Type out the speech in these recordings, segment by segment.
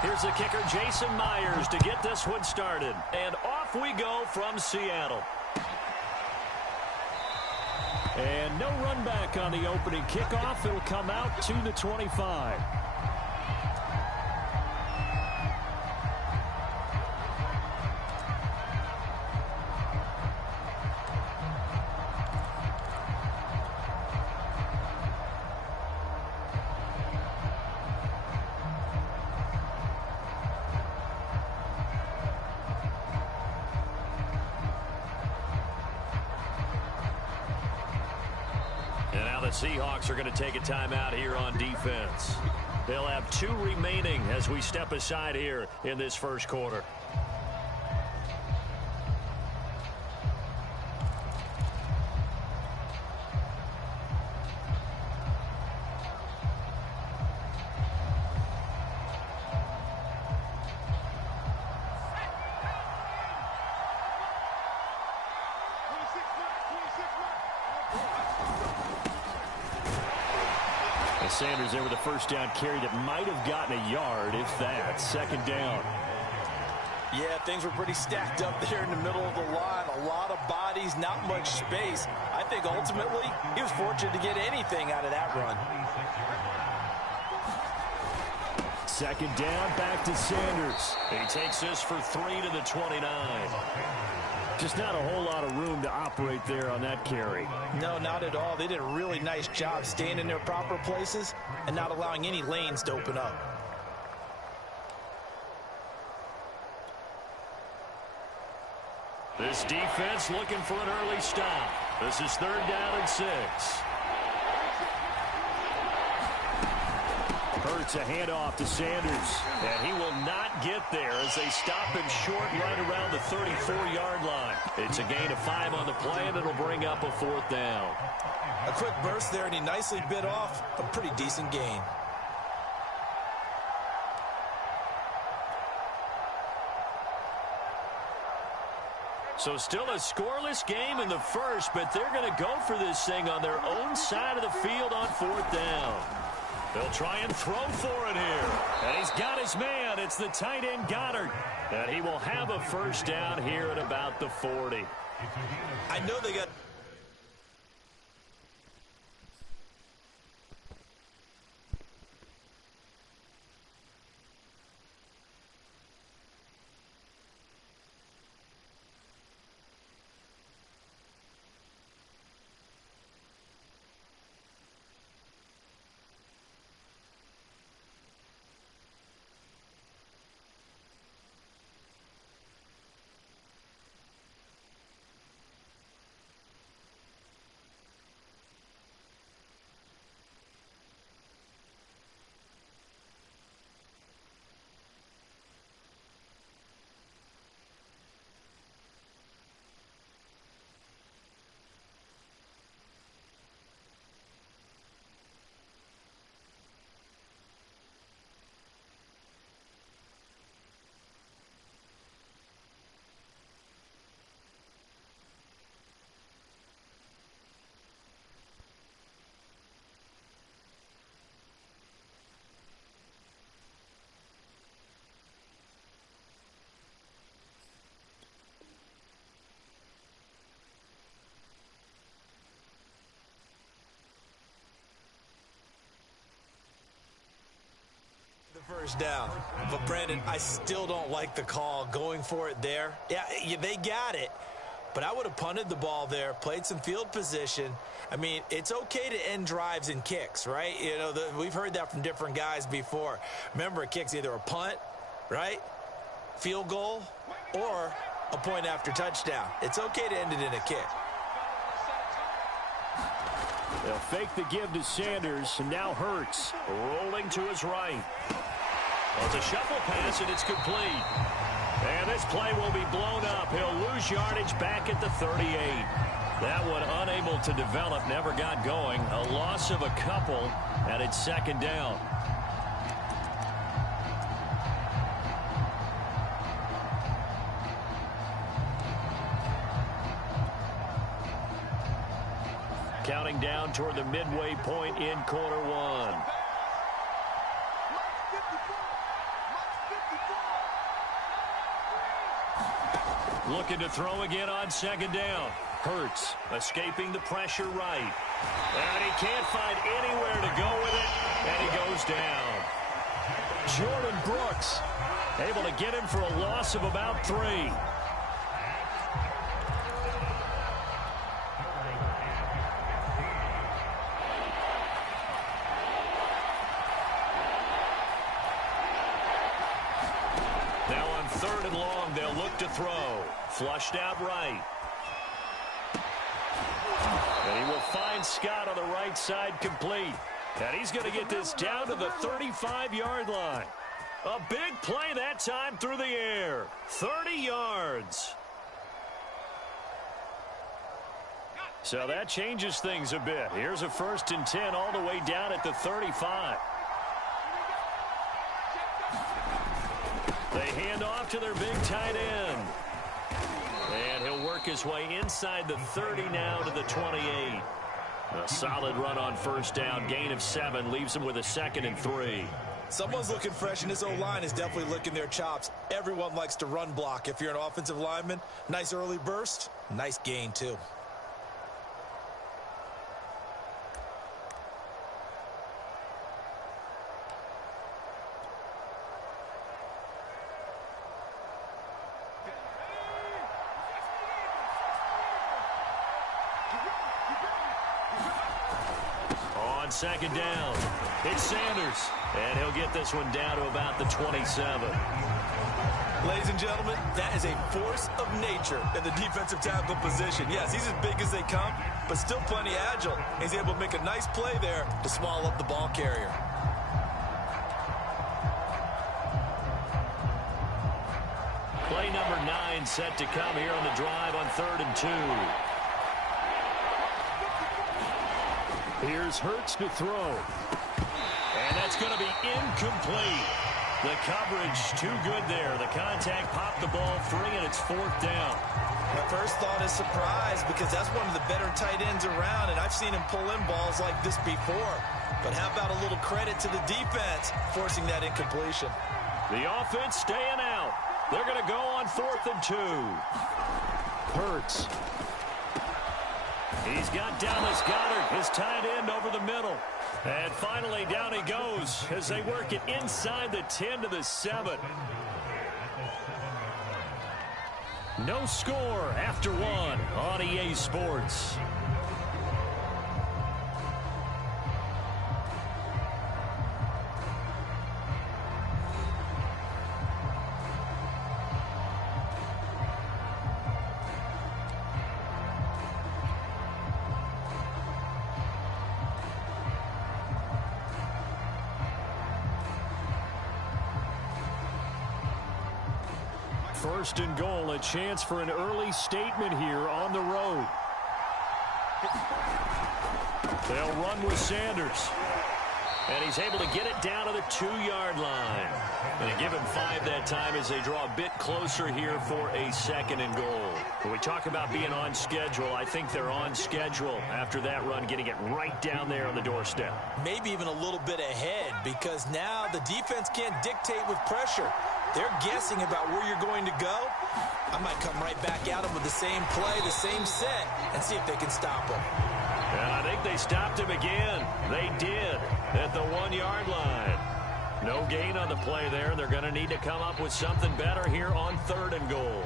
Here's the kicker, Jason Myers, to get this one started. And off we go from Seattle. And no run back on the opening kickoff. It'll come out to the 25. Seahawks are going to take a timeout here on defense. They'll have 2 remaining as we step aside here in this first quarter. Sanders there with a first down carry that might have gotten a yard, if that. Second down. Yeah, things were pretty stacked up there in the middle of the line. A lot of bodies, not much space. I think ultimately he was fortunate to get anything out of that run. Second down, back to Sanders. He takes this for 3 to the 29. Just not a whole lot of room to operate there on that carry. No, not at all. They did a really nice job staying in their proper places and not allowing any lanes to open up. This defense looking for an early stop. This is 3rd down and 6. Hurts a handoff to Sanders, and he will not get there as they stop him short right around the 34-yard line. It's a gain of 5 on the play, and it'll bring up a 4th down. A quick burst there, and he nicely bit off a pretty decent gain. So still a scoreless game in the first, but they're going to go for this thing on their own side of the field on 4th down. They'll try and throw for it here. And he's got his man. It's the tight end Goddard. And he will have a first down here at about the 40. I know they got... First down. But, Brandon, I still don't like the call going for it there. Yeah, they got it. But I would have punted the ball there, played some field position. I mean, it's okay to end drives and kicks, right? You know, we've heard that from different guys before. Remember, a kick's either a punt, right, field goal, or a point after touchdown. It's okay to end it in a kick. They'll fake the give to Sanders, and now Hurts rolling to his right. Well, it's a shuffle pass, and it's complete. And this play will be blown up. He'll lose yardage back at the 38. That one unable to develop, never got going. A loss of a couple, and it's second down. Counting down toward the midway point in quarter one. Looking to throw again on second down. Hurts escaping the pressure right. And he can't find anywhere to go with it. And he goes down. Jordan Brooks able to get him for a loss of about 3. Now on 3rd and long, they'll look to throw. Flushed out right. And he will find Scott on the right side complete. And he's going to get this down to the 35-yard line. A big play that time through the air. 30 yards. So that changes things a bit. Here's a 1st and 10 all the way down at the 35. They hand off to their big tight end. And he'll work his way inside the 30 now to the 28. A solid run on 1st down. Gain of 7 leaves him with a 2nd and 3. Someone's looking fresh, and his O-line is definitely licking their chops. Everyone likes to run block. If you're an offensive lineman, nice early burst, nice gain too. On 2nd down, it's Sanders. And he'll get this one down to about the 27. Ladies and gentlemen, that is a force of nature in the defensive tackle position. Yes, he's as big as they come, but still plenty agile. He's able to make a nice play there to small up the ball carrier. Play number 9 set to come here on the drive on 3rd and 2. Here's Hurts to throw. And that's going to be incomplete. The coverage too good there. The contact popped the ball free, and it's 4th down. My first thought is surprise, because that's one of the better tight ends around, and I've seen him pull in balls like this before. But how about a little credit to the defense forcing that incompletion? The offense staying out. They're going to go on 4th and 2. Hurts. He's got Dallas Goedert, his tight end, over the middle. And finally, down he goes as they work it inside the 10 to the 7. No score after 1 on EA Sports. First and goal, a chance for an early statement here on the road. They'll run with Sanders. And he's able to get it down to the 2-yard line. And they give him 5 that time as they draw a bit closer here for a 2nd and goal. When we talk about being on schedule, I think they're on schedule after that run, getting it right down there on the doorstep. Maybe even a little bit ahead, because now the defense can't dictate with pressure. They're guessing about where you're going to go. I might come right back at them with the same play, the same set, and see if they can stop them. And I think they stopped him again. They did at the 1-yard line. No gain on the play there. They're going to need to come up with something better here on 3rd and goal.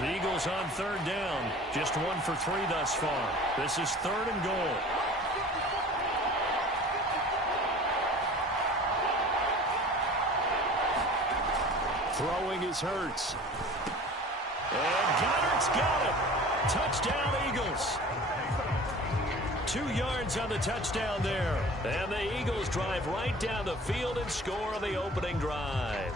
The Eagles on 3rd down. Just 1 for 3 thus far. This is 3rd and goal. Throwing is Hurts. And Goddard's got it. Touchdown, Eagles. 2 yards on the touchdown there. And the Eagles drive right down the field and score on the opening drive.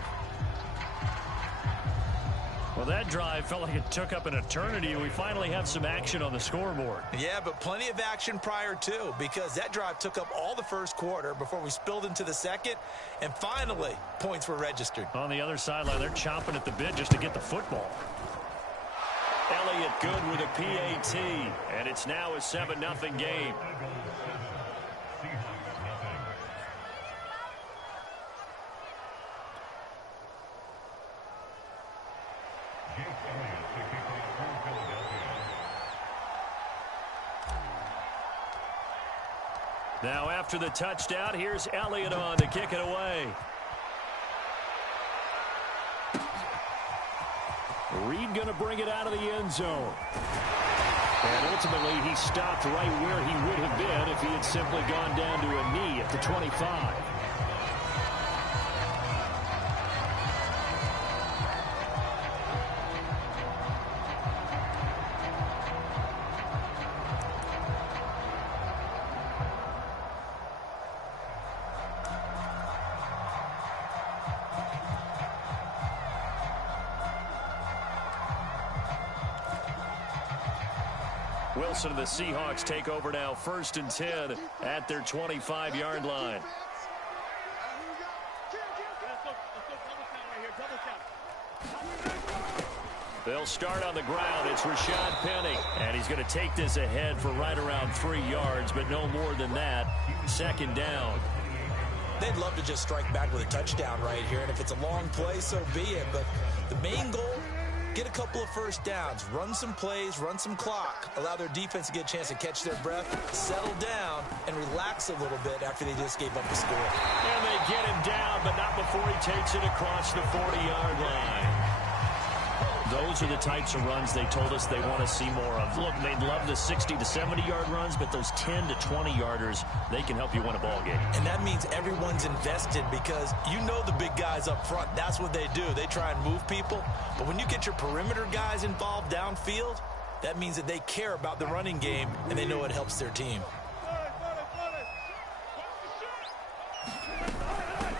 Well, that drive felt like it took up an eternity, and we finally have some action on the scoreboard. Yeah, but plenty of action prior to, because that drive took up all the first quarter before we spilled into the second, and finally, points were registered. On the other sideline, they're chomping at the bit just to get the football. Elliott good with a PAT, and it's now a 7-0 game. Now after the touchdown, here's Elliott on to kick it away. Reed going to bring it out of the end zone. And ultimately, he stopped right where he would have been if he had simply gone down to a knee at the 25. Wilson and the Seahawks take over now, 1st and 10 at their 25-yard line. They'll start on the ground. It's Rashad Penny, and he's going to take this ahead for right around 3 yards, but no more than that. 2nd down. They'd love to just strike back with a touchdown right here, and if it's a long play, so be it. But the main goal, get a couple of first downs, run some plays, run some clock, allow their defense to get a chance to catch their breath, settle down, and relax a little bit after they just gave up the score. And they get him down, but not before he takes it across the 40-yard line. Those are the types of runs they told us they want to see more of. Look, they'd love the 60 to 70-yard runs, but those 10 to 20-yarders, they can help you win a ball game. And that means everyone's invested because you know the big guys up front. That's what they do. They try and move people. But when you get your perimeter guys involved downfield, that means that they care about the running game, and they know it helps their team.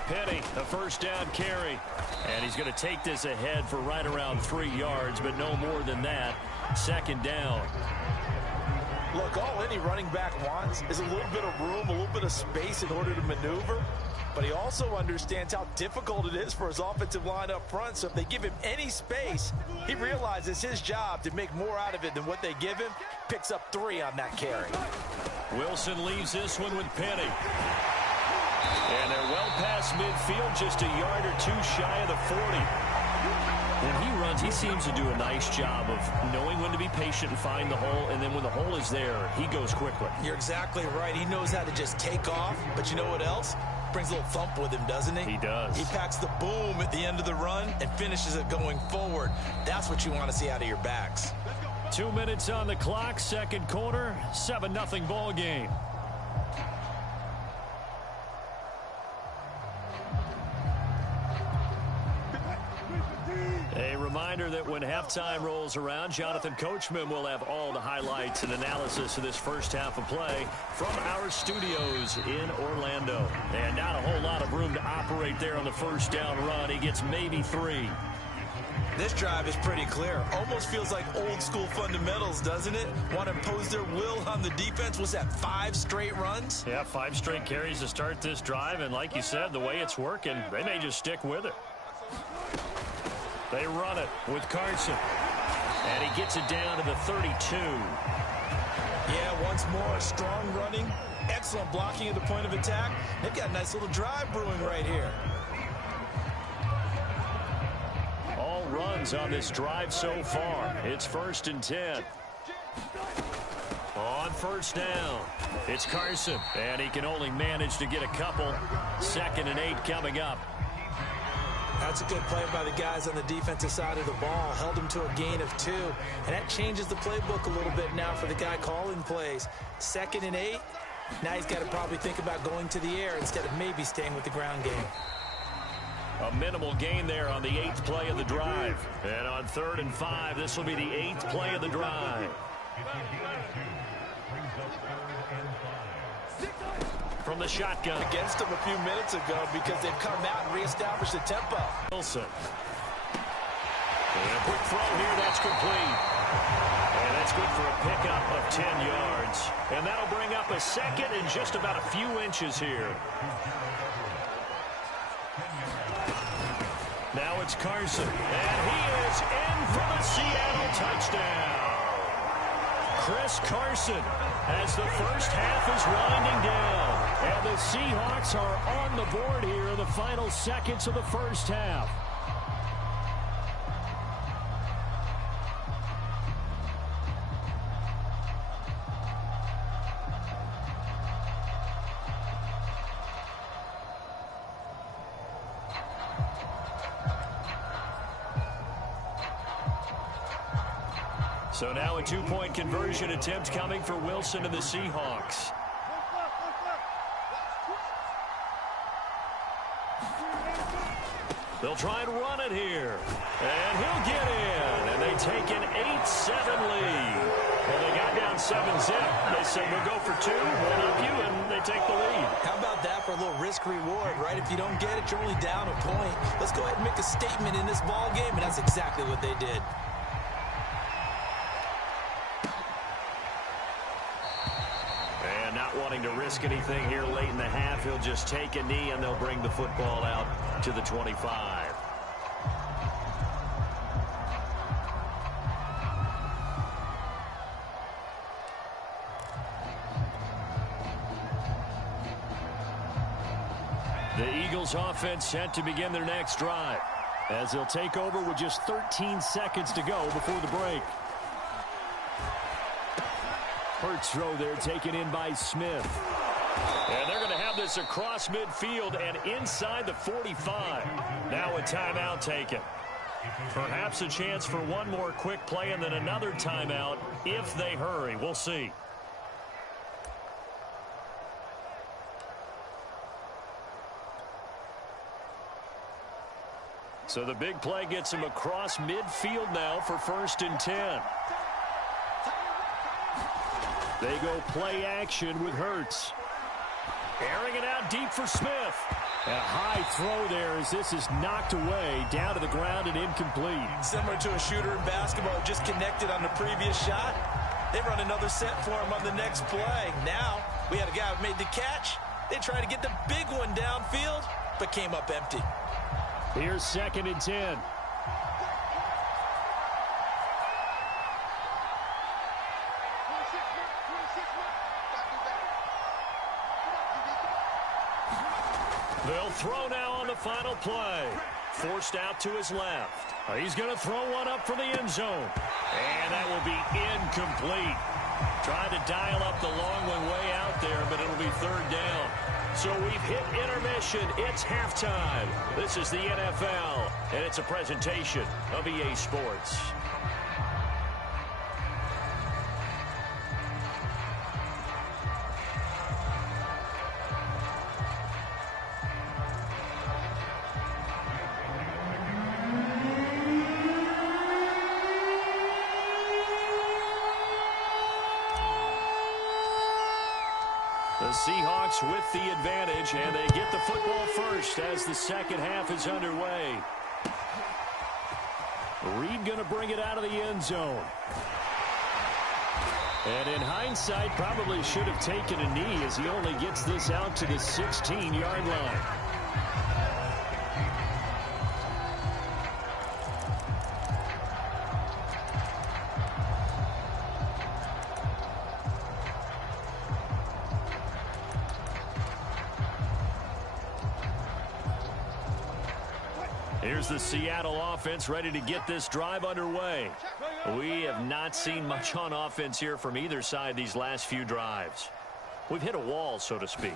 Penny, a 1st down carry. And he's going to take this ahead for right around 3 yards, but no more than that. 2nd down. Look, all any running back wants is a little bit of room, a little bit of space in order to maneuver. But he also understands how difficult it is for his offensive line up front. So if they give him any space, he realizes his job to make more out of it than what they give him. Picks up 3 on that carry. Wilson leaves this one with Penny. And they're well past midfield, just a yard or 2 shy of the 40. When he runs, he seems to do a nice job of knowing when to be patient and find the hole, and then when the hole is there, he goes quickly. You're exactly right. He knows how to just take off, but you know what else? Brings a little thump with him, doesn't he? He does. He packs the boom at the end of the run and finishes it going forward. That's what you want to see out of your backs. 2 minutes on the clock, 2nd quarter, 7-0 ball game. A reminder that when halftime rolls around, Jonathan Coachman will have all the highlights and analysis of this first half of play from our studios in Orlando. And not a whole lot of room to operate there on the 1st down run. He gets maybe 3. This drive is pretty clear. Almost feels like old school fundamentals, doesn't it? Want to impose their will on the defense. Was that 5 straight runs? Yeah, 5 straight carries to start this drive. And like you said, the way it's working, they may just stick with it. They run it with Carson. And he gets it down to the 32. Yeah, once more, strong running. Excellent blocking at the point of attack. They've got a nice little drive brewing right here. All runs on this drive so far. It's 1st and 10. On 1st down, it's Carson. And he can only manage to get a couple. 2nd and 8 coming up. That's a good play by the guys on the defensive side of the ball. Held him to a gain of 2. And that changes the playbook a little bit now for the guy calling plays. 2nd and 8. Now he's got to probably think about going to the air instead of maybe staying with the ground game. A minimal gain there on the 8th play of the drive. And on 3rd and 5, this will be the 8th play of the drive. From the shotgun. Against them a few minutes ago because they've come out and reestablished the tempo. Wilson. And a quick throw here, that's complete. And that's good for a pickup of 10 yards. And that'll bring up a second and just about a few inches here. Now it's Carson. And he is in for the Seattle touchdown. Chris Carson, as the first half is winding down. And the Seahawks are on the board here in the final seconds of the first half. So now a two-point conversion attempt coming for Wilson and the Seahawks. They'll try and run it here. And he'll get in. And they take an 8-7 lead. Well, they got down 7-zip. They said, we'll go for two, one up you, and they take the lead. How about that for a little risk-reward, right? If you don't get it, you're only down a point. Let's go ahead and make a statement in this ball game, and that's exactly what they did. Not wanting to risk anything here late in the half, he'll just take a knee and they'll bring the football out to the 25. The Eagles offense set to begin their next drive as they'll take over with just 13 seconds to go before the break. Hurts throw there taken in by Smith. And they're going to have this across midfield and inside the 45. Now a timeout taken. Perhaps a chance for one more quick play and then another timeout if they hurry. We'll see. So the big play gets him across midfield now for 1st and 10. They go play action with Hurts. Airing it out deep for Smith. And a high throw there as this is knocked away down to the ground and incomplete. Similar to a shooter in basketball, just connected on the previous shot. They run another set for him on the next play. Now we had a guy who made the catch. They tried to get the big one downfield, but came up empty. Here's 2nd and 10. They'll throw now on the final play. Forced out to his left. He's going to throw one up for the end zone. And that will be incomplete. Trying to dial up the long one way out there, but it'll be 3rd down. So we've hit intermission. It's halftime. This is the NFL, and it's a presentation of EA Sports. The Seahawks with the advantage, and they get the football first as the second half is underway. Reed going to bring it out of the end zone. And in hindsight, probably should have taken a knee as he only gets this out to the 16-yard line. Here's the Seattle offense ready to get this drive underway. We have not seen much on offense here from either side these last few drives. We've hit a wall, so to speak.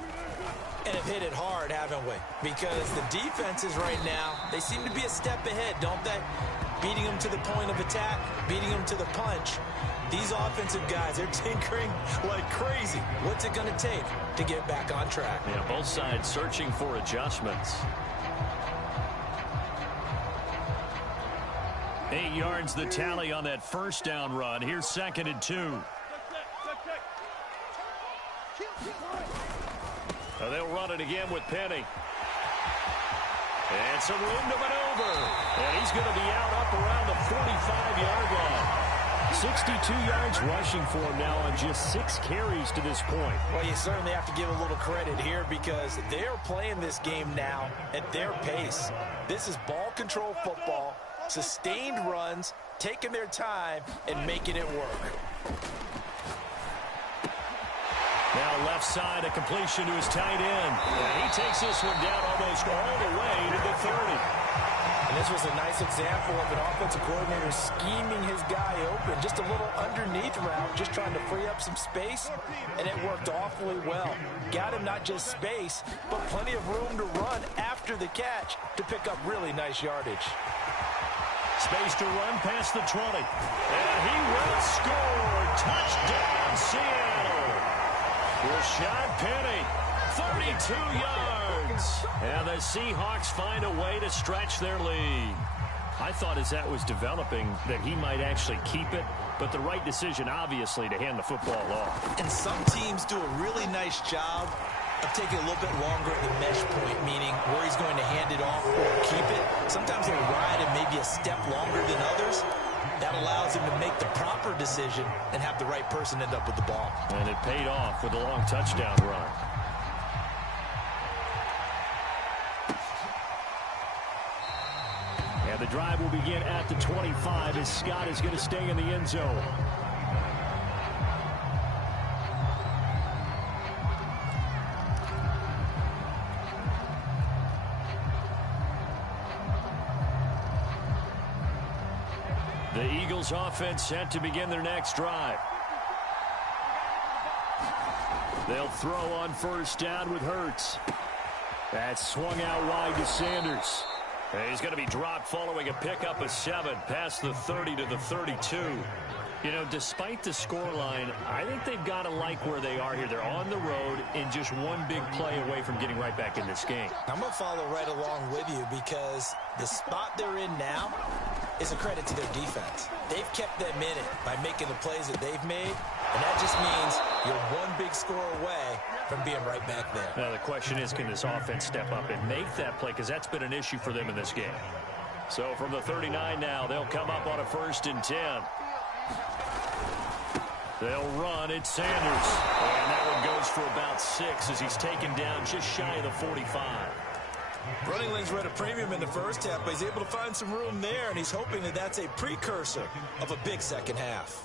And have hit it hard, haven't we? Because the defenses right now, they seem to be a step ahead, don't they? Beating them to the point of attack, beating them to the punch. These offensive guys, they're tinkering like crazy. What's it going to take to get back on track? Yeah, both sides searching for adjustments. 8 yards the tally on that first down run. Here's 2nd and 2. They'll run it again with Penny. And some room to maneuver. And he's going to be out up around the 45-yard line. 62 yards rushing for him now on just 6 carries to this point. Well, you certainly have to give a little credit here because they're playing this game now at their pace. This is ball control football, sustained runs, taking their time, and making it work. Now left side, a completion to his tight end. And he takes this one down almost all the way to the 30. And this was a nice example of an offensive coordinator scheming his guy open. Just a little underneath route, just trying to free up some space, and it worked awfully well. Got him not just space, but plenty of room to run after the catch to pick up really nice yardage. Space to run past the 20. And he will score. Touchdown, Seattle. Rashad Penny, 32 yards. And the Seahawks find a way to stretch their lead. I thought as that was developing that he might actually keep it, but the right decision, obviously, to hand the football off. And some teams do a really nice job of taking a little bit longer at the mesh point, meaning where he's going to hand it off or keep it. Sometimes they ride it maybe a step longer than others. That allows him to make the proper decision and have the right person end up with the ball. And it paid off with a long touchdown run. And the drive will begin at the 25 as Scott is going to stay in the end zone. The Eagles offense set to begin their next drive. They'll throw on first down with Hurts. That's swung out wide to Sanders. He's going to be dropped following a pickup of 7 past the 30 to the 32. You know, despite the scoreline, I think they've got to like where they are here. They're on the road and just one big play away from getting right back in this game. I'm going to follow right along with you because the spot they're in now is a credit to their defense. They've kept them in it by making the plays that they've made, and that just means you're one big score away from being right back there. Now, the question is, can this offense step up and make that play? Because that's been an issue for them in this game. So from the 39 now, they'll come up on a 1st and 10. They'll run. It's Sanders. And that one goes for about 6 as he's taken down just shy of the 45. Running lanes were at a premium in the first half, but he's able to find some room there, and he's hoping that that's a precursor of a big second half.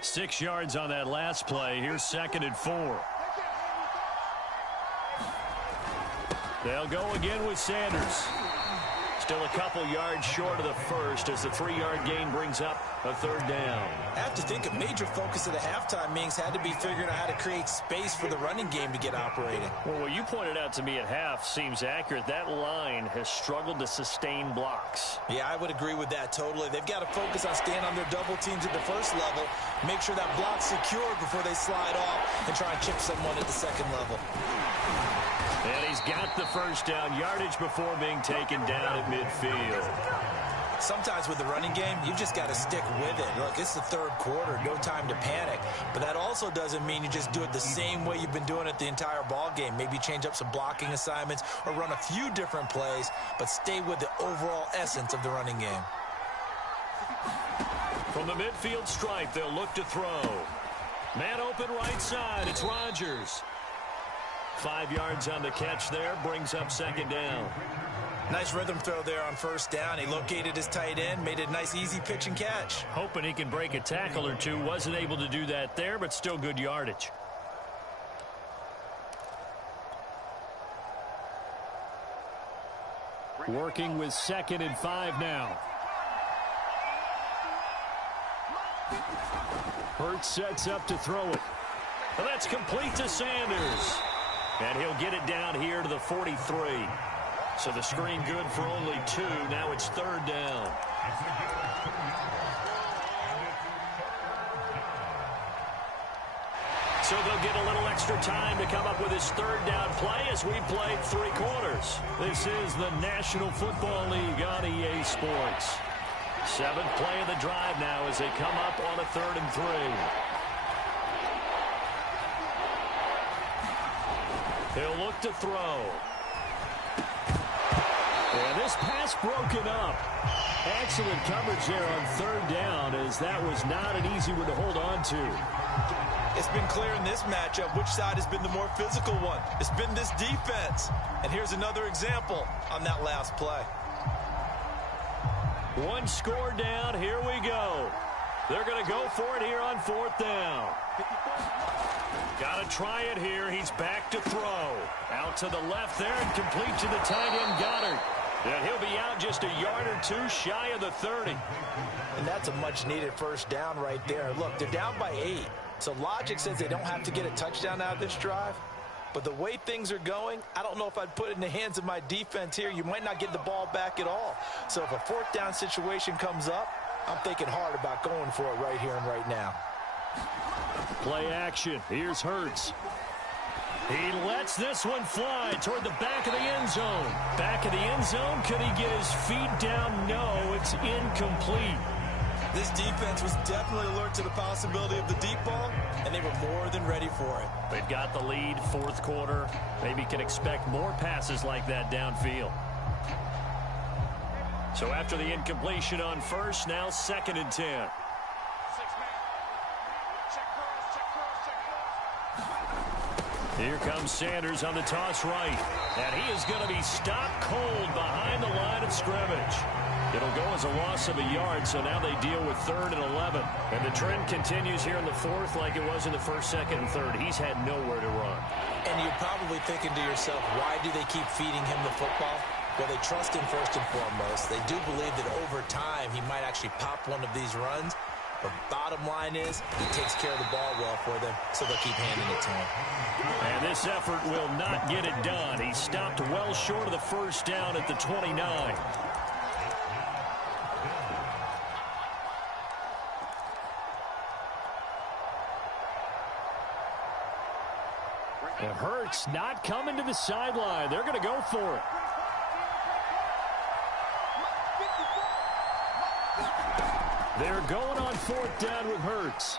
Six yards on that last play. Here's 2nd and 4. They'll go again with Sanders. Still a couple yards short of the first as the 3-yard gain brings up a 3rd down. I have to think a major focus of the halftime meetings had to be figuring out how to create space for the running game to get operating. Well, what you pointed out to me at half seems accurate. That line has struggled to sustain blocks. Yeah, I would agree with that totally. They've got to focus on staying on their double teams at the first level, make sure that block's secured before they slide off and try and chip someone at the second level. And he's got the 1st down, yardage before being taken down at midfield. Sometimes with the running game, you've just got to stick with it. Look, it's the 3rd quarter, no time to panic. But that also doesn't mean you just do it the same way you've been doing it the entire ball game. Maybe change up some blocking assignments or run a few different plays, but stay with the overall essence of the running game. From the midfield stripe, they'll look to throw. Man open right side, it's Rodgers. 5 yards on the catch there, brings up 2nd down. Nice rhythm throw there on 1st down. He located his tight end, made a nice easy pitch and catch. Hoping he can break a tackle or two. Wasn't able to do that there, but still good yardage. Working with 2nd and 5 now. Hurts sets up to throw it. Well, that's complete to Sanders. And he'll get it down here to the 43. So the screen good for only 2. Now it's 3rd down. So they'll get a little extra time to come up with his 3rd down play as we played 3 quarters. This is the National Football League on EA Sports. 7th play of the drive now as they come up on a 3rd and 3. He'll look to throw. And this pass broken up. Excellent coverage there on third down, as that was not an easy one to hold on to. It's been clear in this matchup which side has been the more physical one. It's been this defense. And here's another example on that last play. One score down. Here we go. They're going to go for it here on fourth down. Got to try it here. He's back to throw. Out to the left there and complete to the tight end, Goddard. And he'll be out just a yard or two shy of the 30. And that's a much-needed first down right there. Look, they're down by 8. So logic says they don't have to get a touchdown out of this drive. But the way things are going, I don't know if I'd put it in the hands of my defense here. You might not get the ball back at all. So if a fourth down situation comes up, I'm thinking hard about going for it right here and right now. Play action. Here's Hurts. He lets this one fly toward the back of the end zone. Back of the end zone. Could he get his feet down? No, it's incomplete. This defense was definitely alert to the possibility of the deep ball, and they were more than ready for it. They've got the lead, fourth quarter. Maybe can expect more passes like that downfield. So after the incompletion on first, now 2nd and 10. Here comes Sanders on the toss right. And he is going to be stopped cold behind the line of scrimmage. It'll go as a loss of a yard, so now they deal with 3rd and 11. And the trend continues here in the 4th like it was in the 1st, 2nd, and 3rd. He's had nowhere to run. And you're probably thinking to yourself, why do they keep feeding him the football? Well, they trust him first and foremost. They do believe that over time he might actually pop one of these runs. But bottom line is, he takes care of the ball well for them, so they'll keep handing it to him. And this effort will not get it done. He stopped well short of the first down at the 29. And Hurts not coming to the sideline. They're going to go for it. They're going on 4th down with Hurts.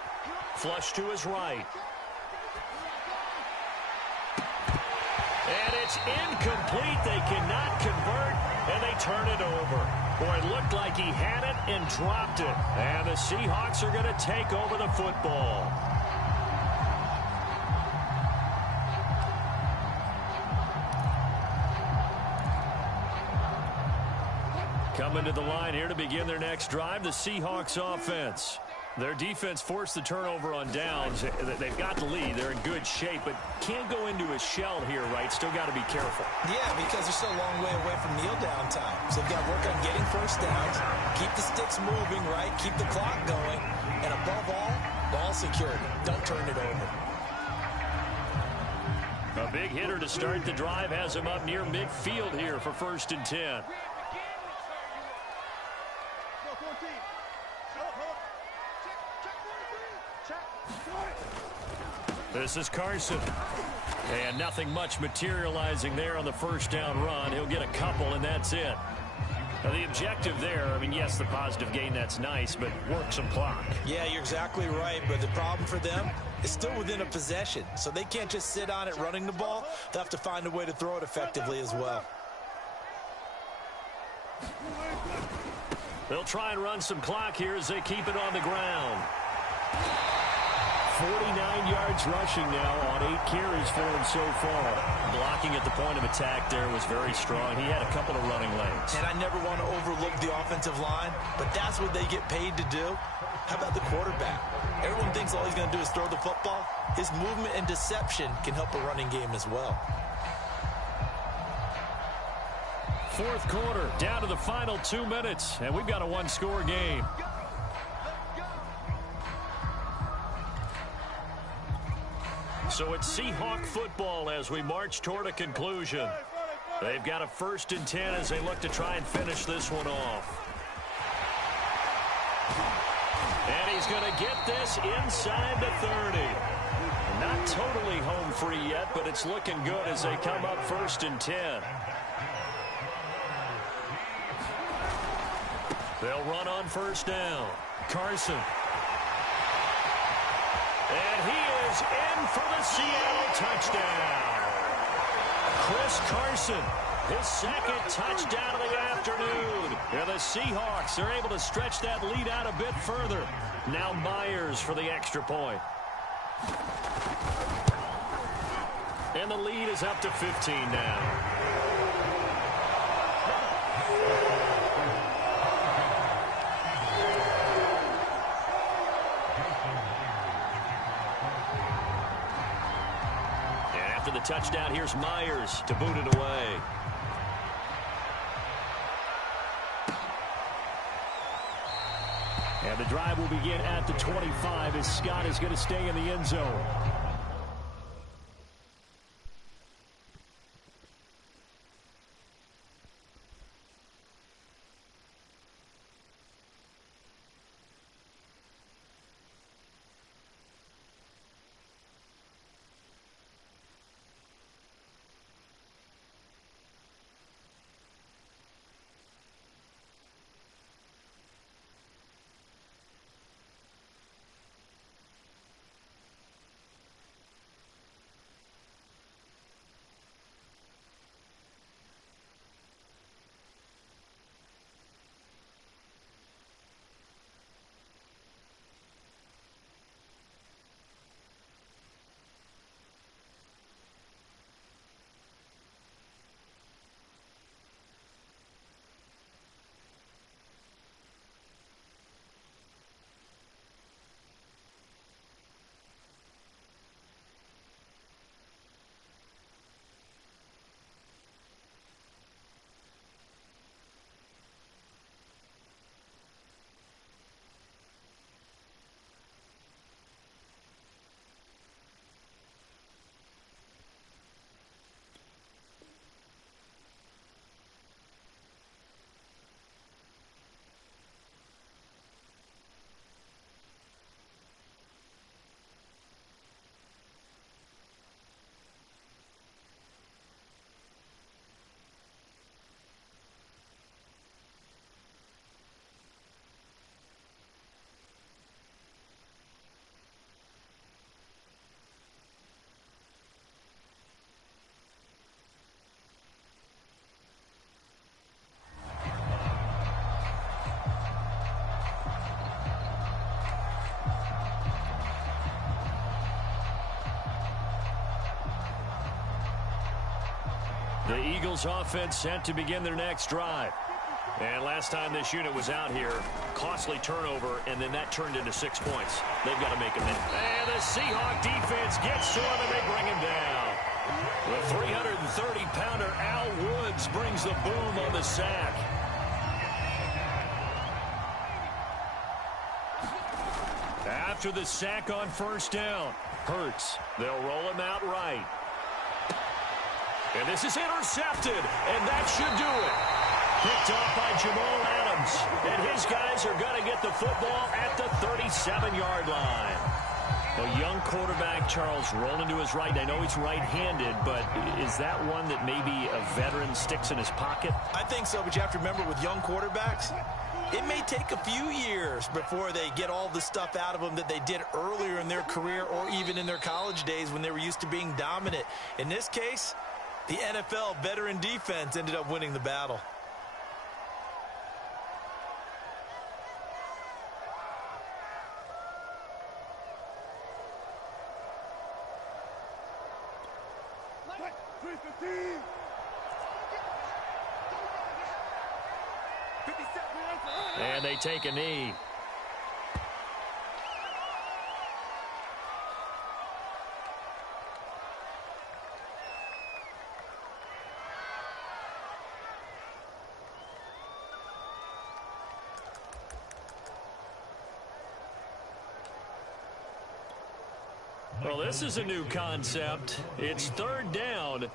Flush to his right. And it's incomplete. They cannot convert, and they turn it over. Boy, it looked like he had it and dropped it. And the Seahawks are going to take over the football. Coming to the line here to begin their next drive, the Seahawks offense. Their defense forced the turnover on downs. They've got the lead. They're in good shape, but can't go into a shell here, right? Still got to be careful. Yeah, because they're still a long way away from kneel down time. So they've got to work on getting first downs, keep the sticks moving, right? Keep the clock going. And above all, ball security. Don't turn it over. A big hitter to start the drive has him up near midfield here for 1st and 10. This is Carson. And nothing much materializing there on the first down run. He'll get a couple, and that's it. Now, the objective there, I mean, yes, the positive gain, that's nice, but work some clock. Yeah, you're exactly right, but the problem for them is still within a possession, so they can't just sit on it running the ball. They'll have to find a way to throw it effectively as well. They'll try and run some clock here as they keep it on the ground. 49 yards rushing now on 8 carries for him so far. Blocking at the point of attack there was very strong. He had a couple of running lanes. And I never want to overlook the offensive line, but that's what they get paid to do. How about the quarterback? Everyone thinks all he's going to do is throw the football. His movement and deception can help a running game as well. 4th quarter, down to the final 2 minutes, and we've got a one-score game. So it's Seahawk football as we march toward a conclusion. They've got a 1st and 10 as they look to try and finish this one off. And he's going to get this inside the 30. Not totally home free yet, but it's looking good as they come up 1st and 10. They'll run on 1st down. Carson. And he is in for the Seattle touchdown. Chris Carson, his second touchdown of the afternoon. And the Seahawks are able to stretch that lead out a bit further. Now Myers for the extra point. And the lead is up to 15 now. After the touchdown, here's Myers to boot it away. And the drive will begin at the 25 as Scott is going to stay in the end zone. The Eagles offense set to begin their next drive. And last time this unit was out here, costly turnover, and then that turned into 6 points. They've got to make them in. And the Seahawk defense gets to him, and they bring him down. The 330-pounder Al Woods brings the boom on the sack. After the sack on first down, Hurts. They'll roll him out right. And this is intercepted, and that should do it. Picked off by Jamal Adams, and his guys are going to get the football at the 37-yard line. A young quarterback, Charles, rolling to his right. I know he's right-handed, but is that one that maybe a veteran sticks in his pocket? I think so, but you have to remember with young quarterbacks, it may take a few years before they get all the stuff out of them that they did earlier in their career or even in their college days when they were used to being dominant. In this case, the NFL veteran defense ended up winning the battle. And they take a knee. Well, this is a new concept. It's third down,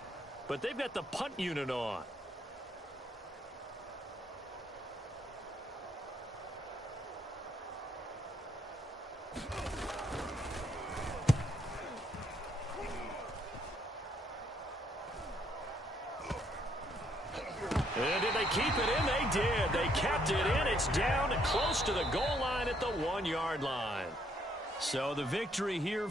but they've got the punt unit on. And did they keep it in? They did. They kept it in. It's down close to the goal line at the 1-yard line. So the victory here.